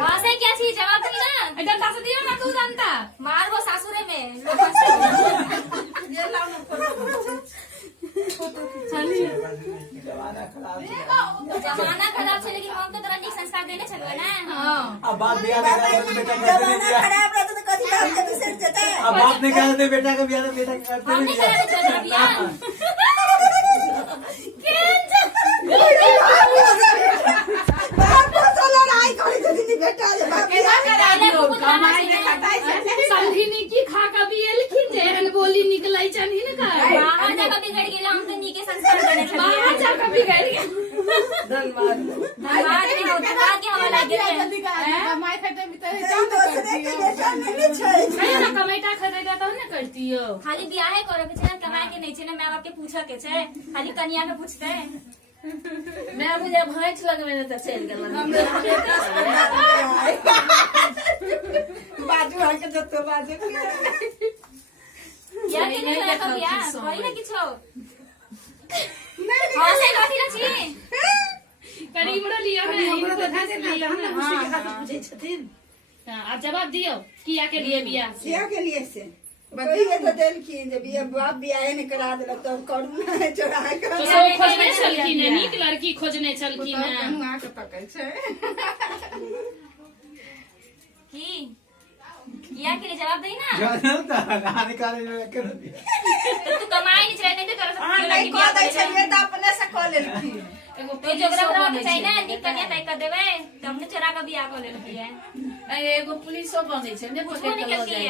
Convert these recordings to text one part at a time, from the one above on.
वहाँ से क्या चीज जवाब दी ना डंडा से दियो ना तू जानता मार वो सासुरे में ये लाओ ना चलिए जमाना खराब है लेकिन हम तो तोरा नीक संस्कार देने चलबे ना हां अब बात बियाह में बेटा खराब रहता तो कथी काम के बिसर जता है। अब बाप ने कहा बेटा का बियाह बेटा करते हम नहीं करावे चल बियाह बाप को तो लड़ाई करे जदी बेटा बाप केना करा दियो कमाई में कटाई से संधिनी की खा का भी एलखिन जेहन बोली निकलै छनी न का बाहर जाकर बिगड़ गेल हम तो नीके संस्कार देने चलिए बाहर जाकर बिगड़ गया धन्यवाद नहीं होता का के हवाला गेल कमाई खटे में तो दूसरे के बेटा नहीं छै नहीं ना कमाईटा खटेगा तब न करतियो खाली बियाह है करे के छै कमाए के नहीं छै ना माय बाप के पूछे के छै खाली कन्या के पूछते मैं बुझे भैंस लगवेने त चल गेल बाजू आके जतो बाजू या के नहीं लगा बियाह कोई ना किछो हां से काठी ना छी करी इमरो लियो ना इमरो तो था से लियो ना उसी के हाथ पूछे छथिन अब जवाब दियो किया के लिए बियाह किया के लिए से बताइए तो दिल की जब ये बाप बियाह ने करा देलक तो करू ना चोरा के तो सब खोजने चलकी ने नीक लड़की खोजने चलकी ने कनुआ के पकड़ छै की किया के लिए जवाब दई ना जानता हानिकारक कर दिया तो तू कमाई नहीं चले नहीं तो कर हां नहीं को दै छै ये तो अपने से क लेलकी एगो तो जोगरा बना चाहिए ना निक कन्या तय कर देबे तुमने चोरा के बियाह कर लेलकी है एगो पुलिसो बनै छै ने उसको नहीं करती है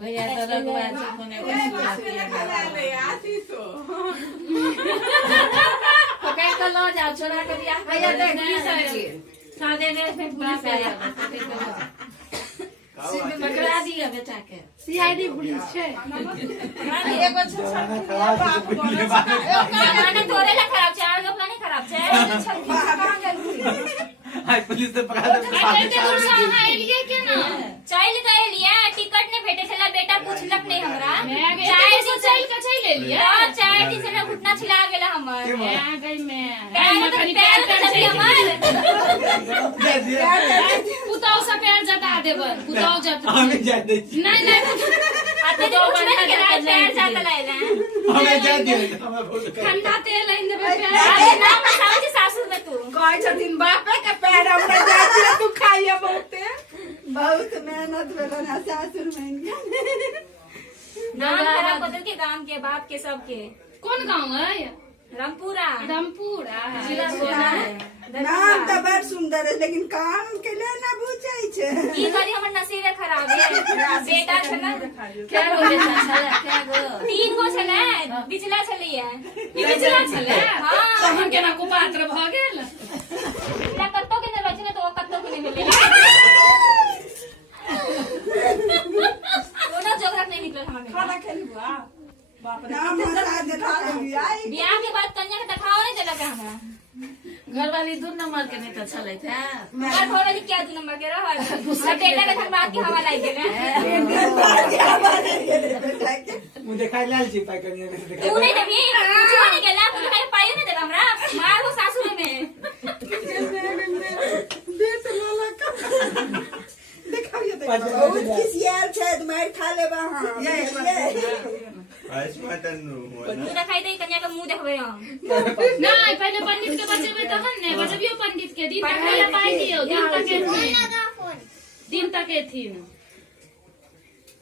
भैया तो रगवा जी कोने पकड़ के लो जाओ छोरा के बियाह भैया देख पुलिस आ गई सादे में फिर पुलिस आ गई पकड़ा दिया बेटा के सीआईडी पुलिस छै एगो जमाना तोरे ला खराब छै और अपना नहीं खराब छै हाय पुलिस से पकड़ा दे एते दूर से अहाँ एलिए के ना चल गए लिया टिकट नहीं भेटे छला बेटा पूछलक नहीं हमरा चाय से चल के चल एलिए और चाय दी से ना घुटना छिला गेला हमर आ गई मैं पैर तो चली हमर पुताव से पैर जता देब पुताव जत हमें जा दे नहीं नहीं आते जो पूछले के रात पैर जात लाइला हमें जा दे हमें बोल ठंडा तेल लाइन देबे अरे पैर ना बताओ जी सासुर में तू कहै छथिन बापे के पैर हमरा जाती तू खाइए बहुते बहुत मेहनत भेलो ना सासुर में नाम खराब बदल के गांव के बाप के सब के कौन गांव है रामपुरा रामपुरा जिला सोना नाम तो बड़ सुंदर है लेकिन काम के लिए ना बुझै छै ई करी हमर नसीबे खराब है बेटा छला क्या गो बेटा छला क्या गो 3 गो छले बिचला छलिए बिचला छले हां तहन केना कुपात्र भ गेल ना कत्तो के ने बचने तो कत्तो के ने भेले कोनो जोगरक नहीं निकल हमरा खाना खेली बुआ बाप रे नाम हटा दे आई बियाह के बाद कन्या के दिखाओ नहीं देलक हमरा घरवाली 2 नंबर के नहीं तो चले थे मगर घर वाली क्या 2 नंबर के रहल बेटा के धर्मात के हवा लाग गेले मुझे खाई लाल छी पाई करिए तू नहीं देबी कुछ नहीं गेला तू खाली पाइयो नहीं देबा हमरा मार वो सासुर में देत लाला का देखाइए तो बहुत किसियार छै मार खा लेबा हां ये तू दिखाई दे कन्या के मुंह देखबे हम नहीं पहले पंडित के बचेबे तहन ने बचबियो पंडित के दिन तक पहले पाई दियो दिन तक एथिन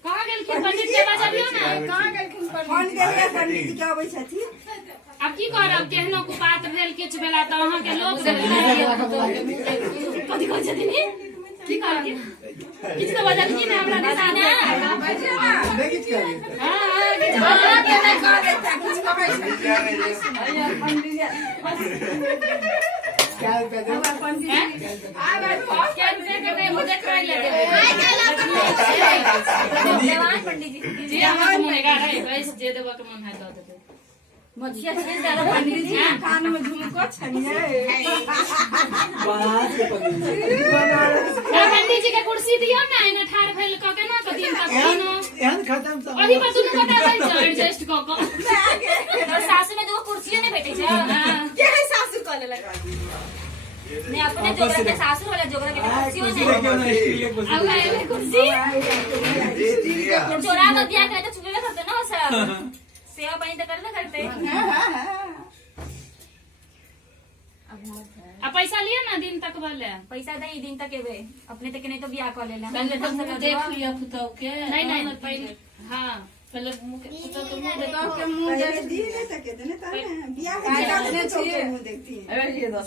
कहां गेलखिन पंडित के बचबियो ना कहां गेलखिन फोन के पंडित के आबै छथिन अब की करब केहनो कुपात भेल किछ भेला त अहाँ के लोग से कथि कहै छथिन की कहै किछ तो बजा की ना हमरा निशाना बजे ना देखिस कर हां हां के नहीं कह देता कुछ कहै छै पंडित क्या कर दे पंडित आ भाई कैसे करने मुझे खाई लगे जवान पंडित जी हम मुनेगा रे वैसे जे देबो के मन है दे दे मछिया से ज्यादा पंडित जी कान में झुमको छनिए बात के पंडित पंडित जी के कुर्सी दियो ना इना ठाड़ भेल क के ना दिन तक दिनो एहन खत्म सब अभी पर दुनु बता दै छ एडजस्ट क क तो सासु में 2 कुर्सियां नहीं बैठे छै के है सासु कहले लगा मैं अपने जोगरा के सासू वाला जोगरा के खुशियों कुर्सी ने लेके ना स्टील के कुर्सी अब आए कुर्सी जब जोरा का ब्याह करे तो छुपे करते ना सब सेवा पानी तो करना करते। अब पैसा लिया ना दिन तक वाले पैसा दे दिन तक एबे अपने तक नहीं तो ब्याह कर लेला। पहले तो मुंह देख लिया पुतौ के नहीं पहले हाँ पहले मुंह के पुतौ के मुंह देखो के मुंह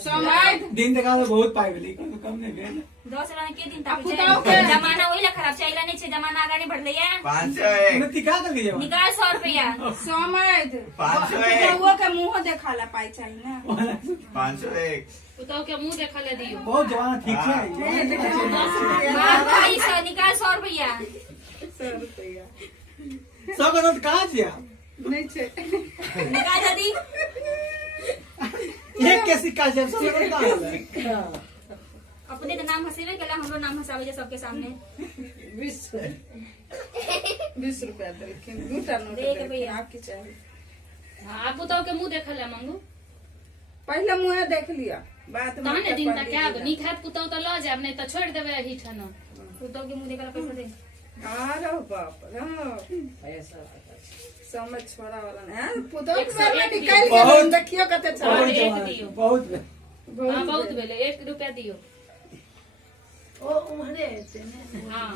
समय दिन तक आवे बहुत पाए लेकिन कम नहीं भेल 10 लाख के दिन तक जमाना वही ला खराब चाहिए नहीं छे जमाना आगे बढ़ लिया 501 उन्नति का कर लीजिए निकाल 100 रुपया समय 501 वो के मुंह देखाला पाई चाहिए ना 501 पुतौ के मुंह देखा ले दियो बहुत जवान ठीक है भाई निकाल 100 रुपया 100 रुपया सब का कहां से नहीं छे निकाल जल्दी। एक के सिक्का जब सब का अपने तो नाम हंसेबे केला हमरो नाम हंसावे जे सबके सामने 20 रुपया देलखिन 2टा नोट देख भैया। आपकी चाहिए हाँ आप पुतौ के मुंह देखा ले मांगू पहले मुँह देख लिया बात में तहने दिन तक क्या निक हाथ पुतौ तो ल जाब नहीं तो छोड़ देबे एही ठना कुत्तों के मुंह देखला पैसा दे। अरे बाप रे समझ छोड़ा वाला नहीं पुतौ एक के सौ में एक निकाल दियो। के देखियो कते छोड़ा बहुत एक जवान दियो। बहुत हाँ बहुत बेले 1 रुपया दियो हाँ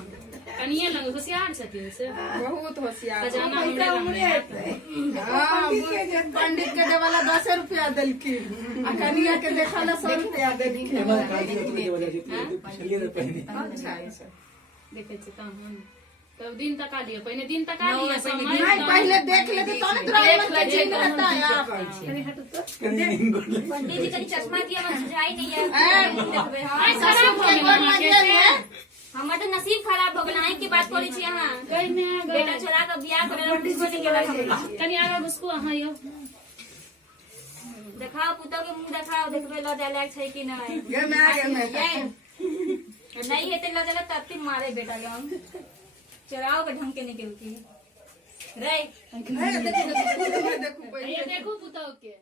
कनिए लंग होशियार छथिन से बहुत होशियार खजाना हमरे लंग हाँ पंडित के देवाला 10 रुपया देलखिन आ कनिया के देखला 100 रुपया देलखिन एबार काजी तो वजह से पिछले तो पहले अच्छा ऐसा देखे छी तहन तब दिन तक आ लियो पहले दिन तक आ लियो समय नहीं पहले देख लेते तो ना तुरंत देख मन ले के जे चिन्ह रहता है आप पंडित जी कहीं चश्मा दिया मन सुझाई नहीं है देखबे हां खराब हो के गोर गेल मंजन में हमर तो नसीब खराब हो गेल है की बात करै छी अहाँ कहीं में आ बेटा छोरा का बियाह करे ला पंडित जी गेला हम कनी आगा घुसको अहाँ यो देखाओ पुतौ के मुंह देखाओ देखबे ल जाय लायक छै कि नहीं गे में आ गए में नहीं हेते ल जाला तब मारे बेटा के हम चराओ के ढंग के निकल की रे देखो ये देखो पुतौ के